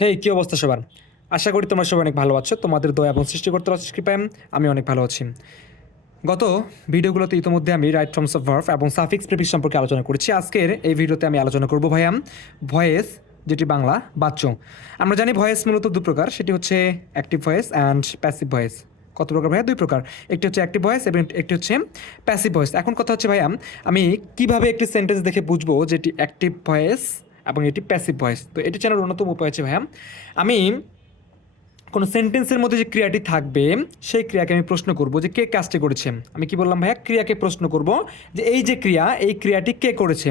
হেই, কী অবস্থা সবার? আশা করি তোমরা সবাই অনেক ভালো আছো। তোমাদের দয়া এবং সৃষ্টিকর্তার অশেষ কৃপায় আমি অনেক ভালো আছি। গত ভিডিওগুলোতে ইতিমধ্যে আমি রাইট ফর্মস অফ ভার্ব এবং সাফিক্স প্রিফিক্স সম্পর্কে আলোচনা করেছি। আজকের এই ভিডিওতে আমি আলোচনা করব ভাইয়া ভয়েস, যেটি বাংলা বাচ্য। আমরা জানি ভয়েস মূলত দু প্রকার, সেটি হচ্ছে active voice and passive voice. কত প্রকার ভাইয়া? দুই প্রকার। একটি হচ্ছে অ্যাক্টিভ ভয়েস এবং একটি হচ্ছে প্যাসিভ ভয়েস। এখন কথা হচ্ছে ভাইয়া, আমি কিভাবে একটি সেন্টেন্স দেখে বুঝবো যেটি অ্যাক্টিভ ভয়েস এবং এটি প্যাসিভ ভয়েস? তো এটি জানার অন্যতম উপায় হচ্ছে ভাইয়া, আমি কোনো সেন্টেন্সের মধ্যে যে ক্রিয়াটি থাকবে সেই ক্রিয়াকে আমি প্রশ্ন করব যে কে কাজটি করেছে। আমি কি বললাম ভাইয়া? ক্রিয়াকে প্রশ্ন করব যে এই যে ক্রিয়া, এই ক্রিয়াটি কে করেছে।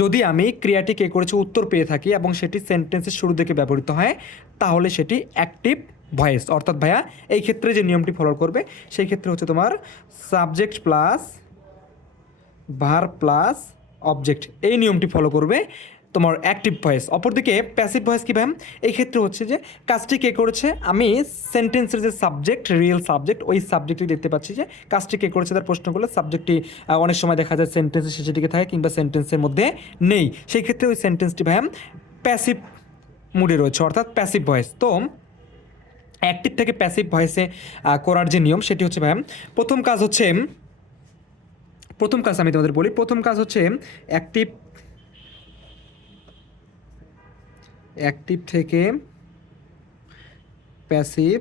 যদি আমি ক্রিয়াটি কে করেছে উত্তর পেয়ে থাকি এবং সেটি সেন্টেন্সের শুরু থেকে ব্যবহৃত হয়, তাহলে সেটি অ্যাক্টিভ ভয়েস। অর্থাৎ ভাইয়া, এই ক্ষেত্রে যে নিয়মটি ফলো করবে সেই ক্ষেত্রে হচ্ছে তোমার subject plus verb plus object, এই নিয়মটি ফলো করবে তোমার অ্যাক্টিভ ভয়েস। অপরদিকে প্যাসিভ ভয়েস কী ভাই? এই ক্ষেত্রে হচ্ছে যে কাজটি কে করেছে, আমি সেন্টেন্সের যে সাবজেক্ট, রিয়েল সাবজেক্ট, ওই সাবজেক্টটি দেখতে পাচ্ছি যে কাজটি কে করেছে তার প্রশ্ন করলে সাবজেক্টটি অনেক সময় দেখা যায় সেন্টেন্সের শেষের দিকে থাকে কিংবা সেন্টেন্সের মধ্যে নেই, সেই ক্ষেত্রে ওই সেন্টেন্সটি ভাই প্যাসিভ মুডে রয়েছে, অর্থাৎ প্যাসিভ ভয়েস। তো অ্যাক্টিভ থেকে প্যাসিভ ভয়েসে করার যে নিয়ম সেটি হচ্ছে ভাই, প্রথম কাজ আমি তোমাদের বলি। প্রথম কাজ হচ্ছে অ্যাক্টিভ অ্যাক্টিভ থেকে প্যাসিভ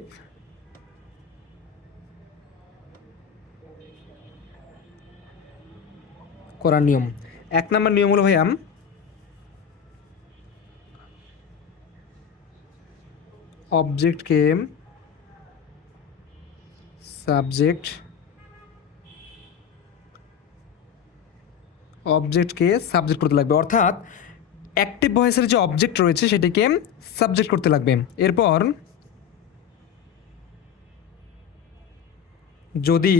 করার নিয়ম। এক নম্বর নিয়ম হলো ভাইয়া, অবজেক্টকে সাবজেক্ট করতে লাগবে, অর্থাৎ অ্যাক্টিভ ভয়েসের যে অবজেক্ট রয়েছে সেটিকে সাবজেক্ট করতে লাগবে। এরপর যদি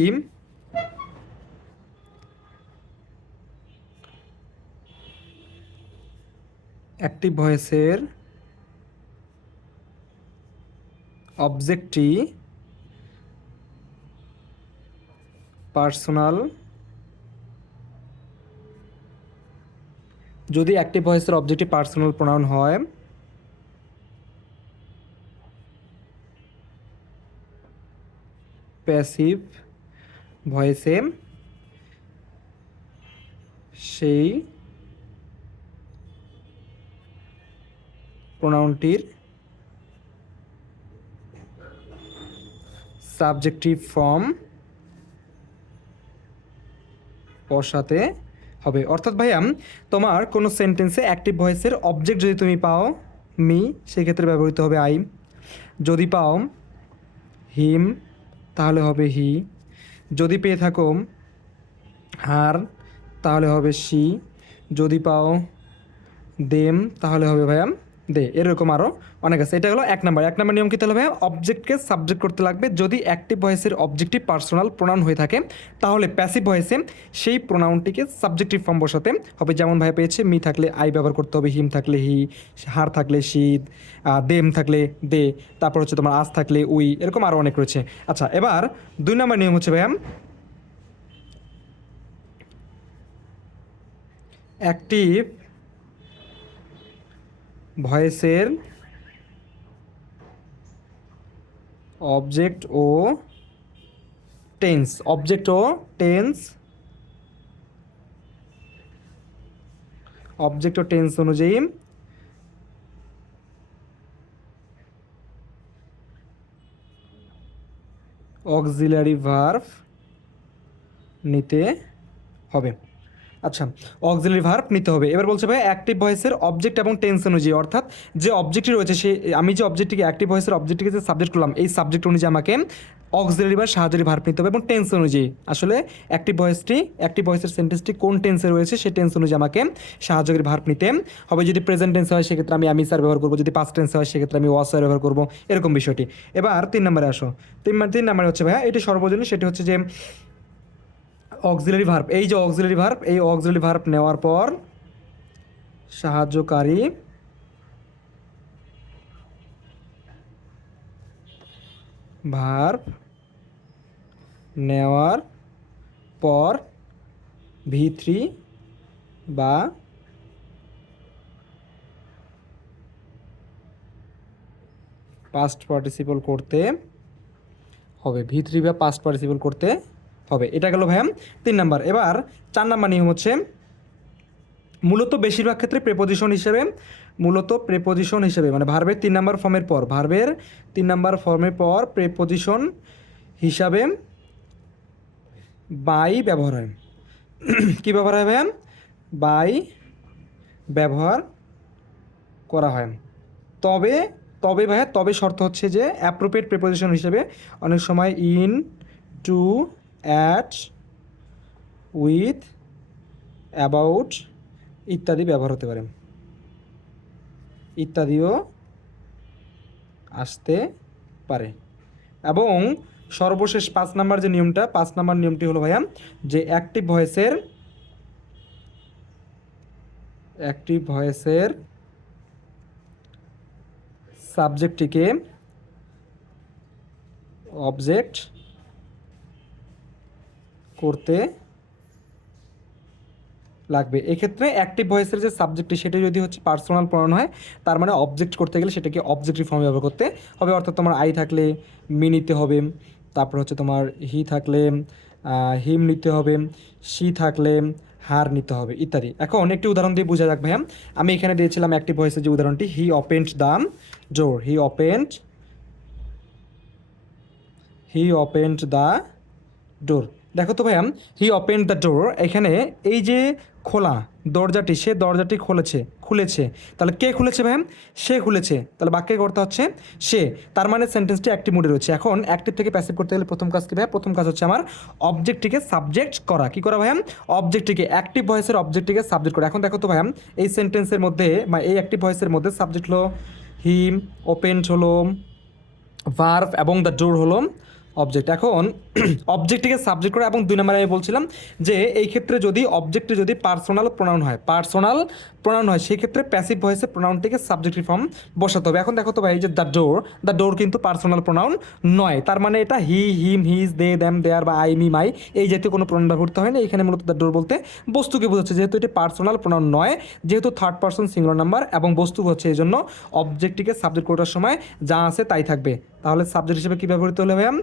অ্যাক্টিভ ভয়েসের অবজেক্টটি পার্সোনাল, যদি অ্যাক্টিভ ভয়েসের অবজেক্টটি পার্সোনাল প্রোনাউন হয়, প্যাসিভ ভয়েসে সেই প্রোনাউনটির সাবজেক্টিভ ফর্ম বসাতে হবে। অর্থাৎ ভাইয়া, তোমার কোনো সেন্টেন্সে অ্যাক্টিভ ভয়েসের অবজেক্ট যদি তুমি পাও মি, সেক্ষেত্রে ব্যবহৃত হবে আই। যদি পাও হিম, তাহলে হবে হি। যদি পেয়ে থাকো হার, তাহলে হবে সি। যদি পাও দেম, তাহলে হবে ভাইয়া দে। এরকম আরও অনেক আছে। এটা হলো এক নম্বর নিয়ম কী? তাহলে ভাইয়া, অবজেক্টকে সাবজেক্ট করতে লাগবে। যদি অ্যাক্টিভ ভয়েসের অবজেক্টিভ পার্সোনাল প্রোনাউন হয়ে থাকে, তাহলে প্যাসিভ ভয়েসে সেই প্রোনাউনটিকে সাবজেক্টিভ ফর্ম বসাতে হবে। যেমন ভাই পেয়েছে, মি থাকলে আই ব্যবহার করতে হবে, হিম থাকলে হি, হার থাকলে শীত, দেম থাকলে দে, তারপর হচ্ছে তোমার আজ থাকলে উই, এরকম আরও অনেক রয়েছে। আচ্ছা, এবার 2 নম্বর নিয়ম হচ্ছে ভাইয়া, অ্যাক্টিভ ভয়েসের অবজেক্ট ও টেন্স, অনুযায়ী অক্সিলারি ভার্ব নিতে হবে। আচ্ছা, অক্সিলারি ভার্ব নিতে হবে। এবার বলছে ভাই, অ্যাক্টিভ ভয়েসের অবজেক্ট এবং টেন্স অনুযায়ী, অর্থাৎ যে অবজেক্টটি রয়েছে সে, আমি যে অবজেক্টটিকে অ্যাক্টিভ ভয়েসের অবজেক্টটিকে যে সাবজেক্ট করলাম, এই সাবজেক্ট অনুযায়ী আমাকে অক্সিলারি বা সাহায্যকারী ভার্ব নিতে হবে এবং টেন্স অনুযায়ী। আসলে অ্যাক্টিভ ভয়েসের সেন্টেন্সটি কোন টেন্সে রয়েছে সেই টেন্স অনুযায়ী আমাকে সাহায্যকারী ভার্ব নিতে হবে। যদি প্রেজেন্ট টেন্স হয় সেক্ষেত্রে আমি স্যার ব্যবহার করবো, যদি পাস্ট টেন্স হয় সেক্ষেত্রে আমি ওয়াজ স্যার ব্যবহার করবো, এরকম বিষয়টি। এবার 3 নম্বরে আসো। 3 নম্বরে হচ্ছে ভাইয়া, এটি সর্বজনীন, সেটি হচ্ছে যে অক্সিলারি ভার্ব। এই যে অক্সিলারি ভার্ব, এই অক্সিলারি ভার্ব নেওয়ার পর সাহায্যকারী ভার্ব নেওয়ার পর ভি3 বা পাস্ট পার্টিসিপল করতে হবে, ভি থ্রি বা পাস্ট পার্টিসিপল করতে হবে। এটা গেল ভাইয়া 3 নাম্বার। এবার 4 নাম্বার নিয়ম হচ্ছে মূলত বেশিরভাগ ক্ষেত্রে প্রেপোজিশন হিসেবে, মানে ভার্বের 3 নাম্বার ফর্মের পর, প্রেপোজিশন হিসাবে বাই ব্যবহার হয়। কী ব্যবহার হয় ভাইয়া? বাই ব্যবহার করা হয়। তবে ভাইয়া শর্ত হচ্ছে যে অ্যাপ্রোপ্রিয়েট প্রেপোজিশন হিসেবে অনেক সময় in, to, at, with, about ইত্যাদি ব্যবহার হতে পারে, ইত্যাদিও আসতে পারে। এবং সর্বশেষ 5 নাম্বার যে নিয়মটা, 5 নাম্বার নিয়মটি হলো ভাইয়া যে অ্যাক্টিভ ভয়েসের সাবজেক্টটিকে অবজেক্ট করতে লাগবে। এক্ষেত্রে অ্যাক্টিভ ভয়েসের যে সাবজেক্টটি সেটা যদি হচ্ছে পার্সোনাল প্রনাউন হয়, তার মানে অবজেক্ট করতে গেলে সেটাকে অবজেক্টিভ ফর্মে ব্যবহার করতে হবে। অর্থাৎ তোমার আই থাকলে মি নিতে হবে, তারপর হচ্ছে তোমার হি থাকলে হিম নিতে হবে, শি থাকলে হার নিতে হবে ইত্যাদি। এখন একটি উদাহরণ দিয়ে বোঝা যাক ভাইয়া। আমি এখানে দিয়েছিলাম অ্যাক্টিভ ভয়েসের যে উদাহরণটি, he opened the door, he opened the door. দেখো তো ভাইয়া, হি ওপেন্ড দ্য ডোর, এখানে এই যে খোলা দরজাটি, সে দরজাটি খুলেছে। তাহলে কে খুলেছে ভাইয়া? সে খুলেছে। তাহলে বাক্যে করতে হচ্ছে সে, তার মানে সেন্টেন্সটি অ্যাক্টিভ মোডে রয়েছে। এখন অ্যাক্টিভ থেকে প্যাসিভ করতে গেলে প্রথম কাজ কি ভাইয়া? প্রথম কাজ হচ্ছে আমার অবজেক্টটিকে সাবজেক্ট করা। কি করা ভাইয়া? অবজেক্টটিকে, অ্যাক্টিভ ভয়েসের অবজেক্টটিকে সাবজেক্ট করা। এখন দেখো তো ভাইয়া, এই সেন্টেন্সের মধ্যে বা এই অ্যাক্টিভ ভয়েসের মধ্যে সাবজেক্ট হলো হি, ওপেন্ড হলো ভার্ব এবং দ্য ডোর হলো অবজেক্ট। এখন অবজেক্টটিকে সাবজেক্ট করা, এবং 2 নম্বরে আমি বলছিলাম যে এই ক্ষেত্রে যদি অবজেক্টটি যদি পার্সোনাল প্রোনাউন হয় সেই ক্ষেত্রে প্যাসিভ ভয়েসে প্রোনাউনটিকে সাবজেক্টিভ ফর্ম বসাতে হবে। এখন দেখো তো ভাই, এই যে দ্য ডোর কিন্তু পার্সোনাল প্রোনাউন নয়, তার মানে এটা হি, হিম, হিজ, দে, দ্যাম, দেয়ার বা আই, মি, মাই এই জাতীয় কোনো প্রোনাউন ব্যবহৃত হয় না। এখানে মূলত দ্য ডোর বলতে বস্তুকে বোঝাচ্ছে, যেহেতু এটি পার্সোনাল প্রোনাউন নয়, যেহেতু থার্ড পার্সন সিঙ্গুলার নাম্বার এবং বস্তু হচ্ছে, এই জন্য অবজেক্টটিকে সাবজেক্ট করার সময় যা আছে তাই থাকবে। তাহলে সাবজেক্ট হিসেবে কী ব্যবহৃত হলো ভাইয়া?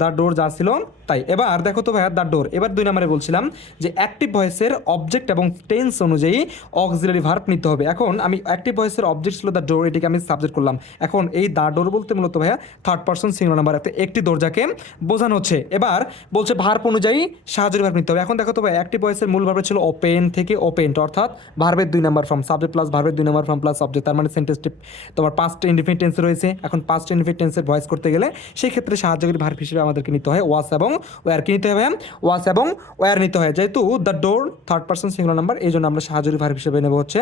দ্য ডোর যা ছিল তাই। এবার দেখো তো ভাইয়া, দ্য ডোর, এবার 2 নম্বরে বলছিলাম যে অ্যাক্টিভ ভয়েসের অবজেক্ট এবং টেন্স অনুযায়ী অক্সিলারি ভার্ব নিতে হবে। এখন আমি অ্যাক্টিভ ভয়েসের অবজেক্ট ছিল দ্য ডোর, এটিকে আমি সাবজেক্ট করলাম। এখন এই দ্য ডোর বলতে মূলত ভাইয়া থার্ড পার্সন সিঙ্গুলার নাম্বার একটি দরজাকে বোঝানো হচ্ছে। এবার বলছে ভার্ব অনুযায়ী সাহায্যের ভার্ব নিতে হবে। এখন দেখো তো ভাই, অ্যাক্টিভ ভয়েসের মূল ভার্ব ছিল ওপেন থেকে ওপেন্ড, অর্থাৎ ভার্বের 2 নম্বর ফর্ম, সাবজেক্ট প্লাস ভার্বের 2 নম্বর ফর্ম প্লাস অবজেক্ট, তার মানে সেন্টেন্সটি তোমার পাস্ট ইনডিফিনিট টেন্সে রয়েছে। এখন পাস্ট ইনডিফিনিট টেন্সের ভয়েস করতে গেলে সেই ক্ষেত্রে সাহায্যকারী ভার্ব হিসেবে আমাদেরকে নিতে হয় ওয়াস এবং ওয়ার। কি নিতে হবে? ওয়াস এবং ওয়ার নিতে হয়। যেহেতু the door third person singular number, এই জন্য আমরা সাহায্যকারী ভার্ব হিসেবে নেব হচ্ছে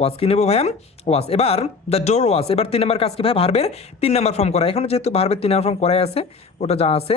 ওয়াস। কি নেব ভাইয়া? ওয়াস। এবার দ্য ডোর ওয়াস, এবার 3 নম্বর কাজ কি ভাই? ভার্বের 3 নম্বর ফর্ম করা। এখন যেহেতু ভার্বের 3 নম্বর ফর্ম করাই আছে, ওটা যা আছে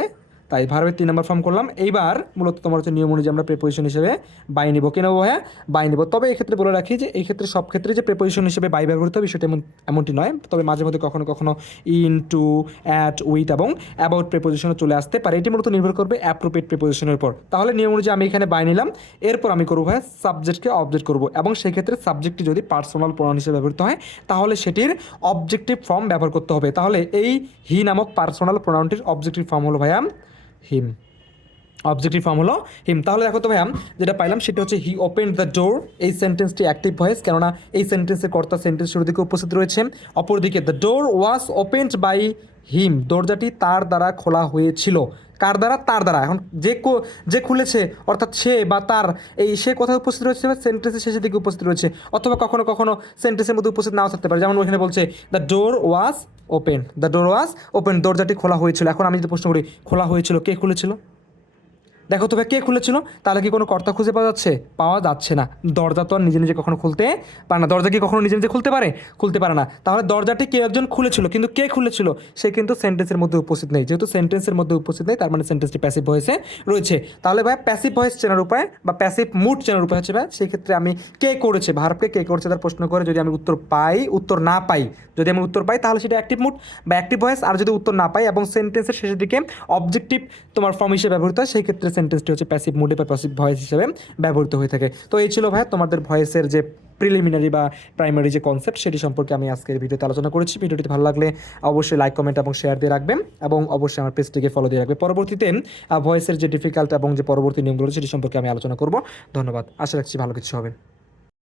তাই ভার্বের 3 নম্বর ফর্ম করলাম। এইবার মূলত তোমার হচ্ছে নিয়ম অনুযায়ী আমরা প্রেপোজিশন হিসেবে বাই নিব। কি নেবো ভাইয়া? বাই নিব। তবে এক্ষেত্রে বলে রাখি যে এই ক্ষেত্রে সব ক্ষেত্রে যে প্রেপোজিশন হিসেবে বাই ব্যবহৃত হবে সেটা এমনটি নয়। তবে মাঝে মধ্যে কখনো কখনো ইন, টু, অ্যাট, উইথ এবং অ্যাবাউট প্রেপোজিশনও চলে আসতে পারে। এটি মূলত নির্ভর করবে অ্যাপ্রোপ্রিয়েট প্রেপোজিশনের উপর। তাহলে নিয়ম অনুযায়ী আমি এখানে বাই নিলাম, এরপর আমি করবো ভাইয়া সাবজেক্টকে অবজেক্ট করবো, এবং সেই ক্ষেত্রে সাবজেক্টটি যদি পার্সোনাল প্রোনাউন হিসেবে ব্যবহৃত হয় তাহলে সেটির অবজেক্টিভ ফর্ম ব্যবহার করতে হবে। তাহলে এই হি নামক পার্সোনাল প্রোনাউনটির অবজেক্টিভ ফর্ম হলো ভাইয়া হিম। অবজেক্টিভ ফর্ম হলো হিম। তাহলে দেখো তো ভাইয়া, যেটা পাইলাম সেটা হচ্ছে হি ওপেন্ড দ্য ডোর। এই সেন্টেন্সটি অ্যাক্টিভ ভয়েস, কেননা এই সেন্টেন্সের কর্তা সেন্টেন্স শুরুর দিকে উপস্থিত রয়েছে। অপরদিকে the door was opened by him, দরজাটি তার দ্বারা খোলা হয়েছিল। কার দ্বারা? তার দ্বারা। এখন যে খুলেছে অর্থাৎ সে বা তার, এই সে কোথায় উপস্থিত রয়েছে? সেন্টেন্সের শেষের দিকে উপস্থিত রয়েছে, অথবা কখনো কখনো সেন্টেন্সের মধ্যে উপস্থিত নাও থাকতে পারে। যেমন ওইখানে বলছে the door was open, the door was open, দরজাটি খোলা হয়েছিল। এখন আমি যদি প্রশ্ন করি খোলা হয়েছিল, কে খুলেছিল? দেখো তো ভাই, কে খুলেছিল? তাহলে কি কোনো কর্তা খুঁজে পাওয়া যাচ্ছে? পাওয়া যাচ্ছে না। দরজা তো আর নিজে নিজে কখনো খুলতে পারে না। দরজা কি কখনো নিজে নিজে খুলতে পারে? খুলতে পারে না। তাহলে দরজাটি কেউ একজন খুলেছিল, কিন্তু কে খুলেছিল সে কিন্তু সেন্টেন্সের মধ্যে উপস্থিত নেই। যেহেতু সেন্টেন্সের মধ্যে উপস্থিত নেই, তার মানে সেন্টেন্সটি প্যাসিভ ভয়েসে রয়েছে। তাহলে ভাই প্যাসিভ ভয়েস চেনার উপায় বা প্যাসিভ মুড চেনার উপায় হচ্ছে ভাই, সেই ক্ষেত্রে আমি কে করেছে, ভার্বকে কে করেছে তার প্রশ্ন করে যদি আমি উত্তর না পাই, যদি আমি উত্তর পাই তাহলে সেটা অ্যাক্টিভ মুড বা অ্যাক্টিভ ভয়েস। আর যদি উত্তর না পাই এবং সেন্টেন্সের শেষের দিকে অবজেক্টিভ তোমার ফর্ম হিসেবে ব্যবহৃত হয়, সেই ক্ষেত্রে সেন্টেন্সটি হচ্ছে প্যাসিভ মুডে বা প্যাসিভ ভয়েস হিসেবে ব্যবহৃত হয়ে থাকে। তো এই ছিল ভাই তোমাদের ভয়েসের যে প্রিলিমিনারি বা প্রাইমারি যে কনসেপ্ট সেটি সম্পর্কে আমি আজকের ভিডিওতে আলোচনা করেছি। ভিডিওটি ভালো লাগলে অবশ্যই লাইক, কমেন্ট এবং শেয়ার দিয়ে রাখবেন এবং অবশ্যই আমার পেজটিকে ফলো দিয়ে রাখবেন। পরবর্তীতে ভয়েসের যে ডিফিকাল্ট এবং যে পরবর্তী নিয়মগুলো সেটি সম্পর্কে আমি আলোচনা করব। ধন্যবাদ। আশা রাখছি ভালো কিছু হবে।